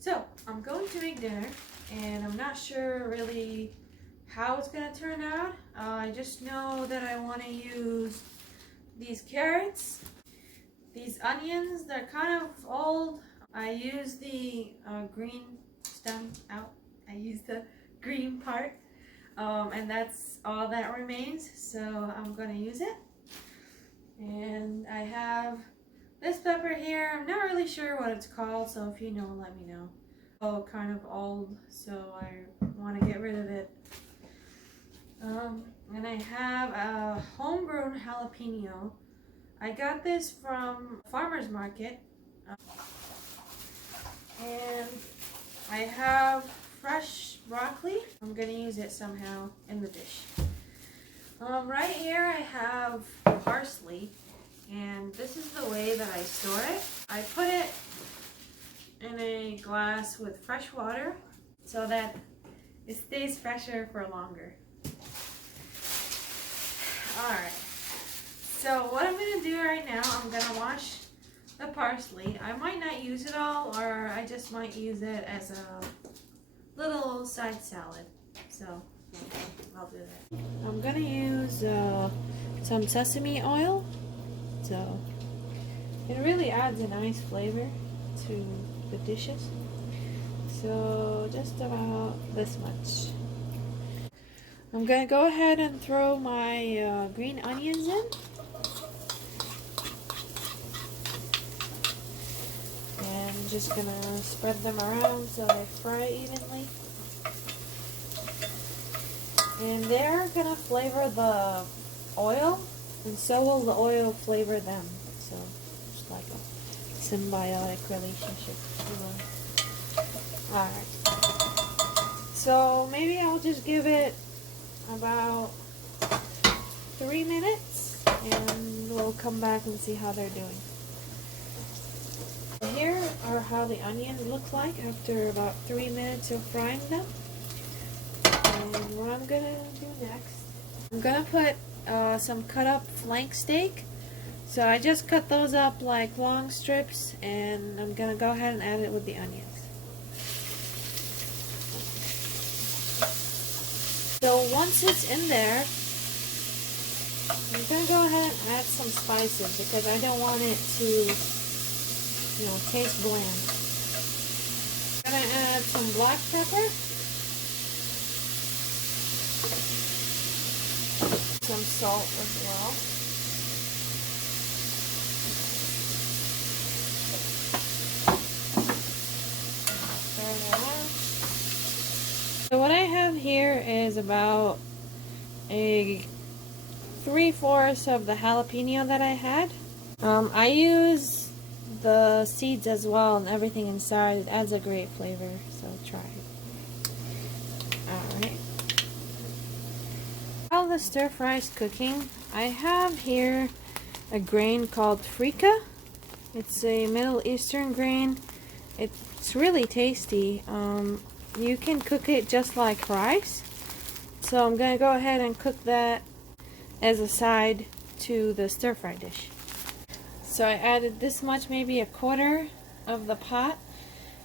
So, I'm going to make dinner, and I'm not sure really how it's going to turn out. I just know that I want to use these carrots, these onions. They're kind of old. I use the green stem out. I use the green part, and that's all that remains. So I'm going to use it. And I have this pepper here. I'm not really sure what it's called, so if you know, let me know. Oh, kind of old, so I want to get rid of it. And I have a homegrown jalapeno. I got this from farmer's market. And I have fresh broccoli. I'm gonna use it somehow in the dish. Right here I have parsley, and this is the way that I store it. I put it in a glass with fresh water so that it stays fresher for longer. Alright, so what I'm going to do right now, I'm going to wash the parsley. I might not use it all, or I just might use it as a little side salad. So I'll do that. I'm going to use some sesame oil. So it really adds a nice flavor to the dishes. So just about this much. I'm gonna go ahead and throw my green onions in. And I'm just gonna spread them around so they fry evenly. And they're gonna flavor the oil, and so will the oil flavor them. So it's like a symbiotic relationship. Alright. So maybe I'll just give it about 3 minutes and we'll come back and see how they're doing. Here are how the onions look like after about 3 minutes of frying them. And what I'm gonna do next, I'm gonna put some cut up flank steak. So I just cut those up like long strips, and I'm gonna go ahead and add it with the onions. So once it's in there, I'm going to go ahead and add some spices because I don't want it to, taste bland. I'm going to add some black pepper, some salt as well. So what I have here is about a 3/4 of the jalapeno that I had. I use the seeds as well and everything inside. It adds a great flavor, so try it. Alright. While the stir fry is cooking, I have here a grain called Freekeh. It's a Middle Eastern grain. It's really tasty. You can cook it just like rice. So I'm going to go ahead and cook that as a side to the stir fry dish. So I added this much, maybe a quarter of the pot.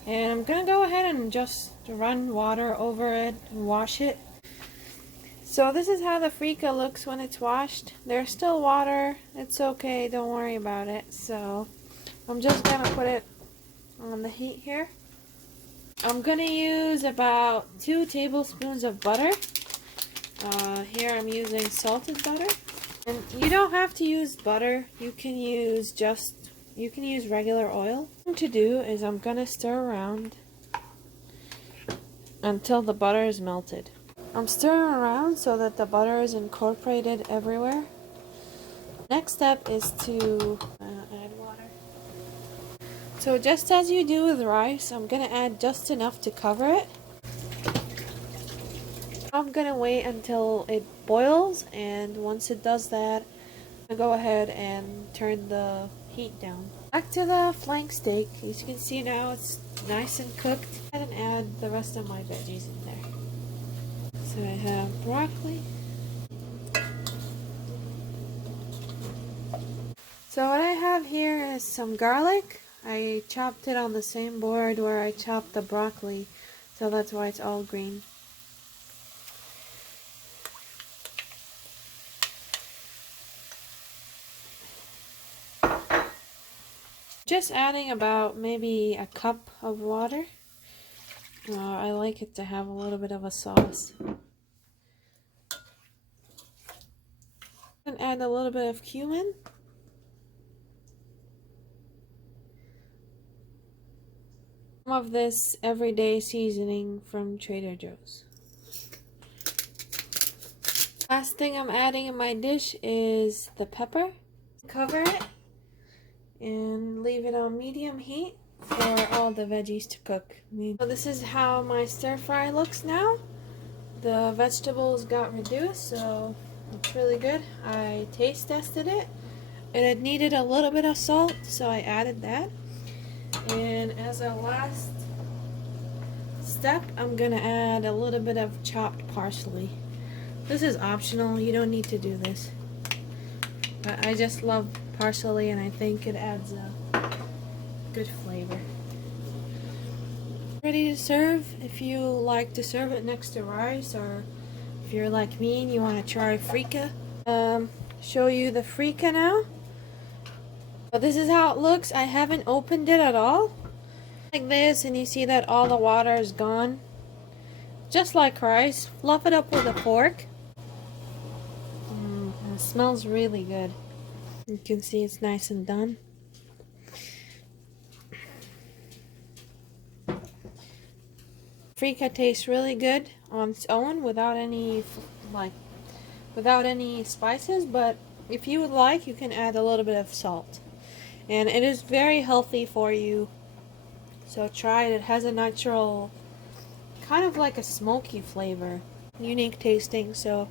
And I'm going to go ahead and just run water over it and wash it. So this is how the freekeh looks when it's washed. There's still water. It's okay, don't worry about it. So I'm just going to put it on the heat here. I'm going to use about 2 tablespoons of butter. Here I'm using salted butter. And you don't have to use butter. You can use regular oil. What I'm going to do is I'm going to stir around until the butter is melted. I'm stirring around so that the butter is incorporated everywhere. Next step is to add water. So just as you do with rice, I'm going to add just enough to cover it. I'm going to wait until it boils, and once it does that, I'm going to go ahead and turn the heat down. Back to the flank steak. As you can see now, it's nice and cooked. And add the rest of my veggies in there. So I have broccoli. So what I have here is some garlic. I chopped it on the same board where I chopped the broccoli, so that's why it's all green. Just adding about maybe a cup of water. I like it to have a little bit of a sauce. And add a little bit of cumin. Some of this everyday seasoning from Trader Joe's. Last thing I'm adding in my dish is the pepper. Cover it and leave it on medium heat for all the veggies to cook. So this is how my stir fry looks now. The vegetables got reduced, so it's really good. I taste tested it and it needed a little bit of salt, so I added that. And as a last step, I'm gonna add a little bit of chopped parsley. This is optional, you don't need to do this. But I just love parsley and I think it adds a good flavor. Ready to serve. If you like to serve it next to rice, or if you're like me and you want to try Freekeh, show you the Freekeh now. But this is how it looks. I haven't opened it at all. Like this, and you see that all the water is gone. Just like rice. Fluff it up with a fork. And it smells really good. You can see it's nice and done. Freekeh tastes really good on its own without any spices, but if you would like, you can add a little bit of salt. And it is very healthy for you, so try it. It has a natural, kind of like a smoky flavor, unique tasting, so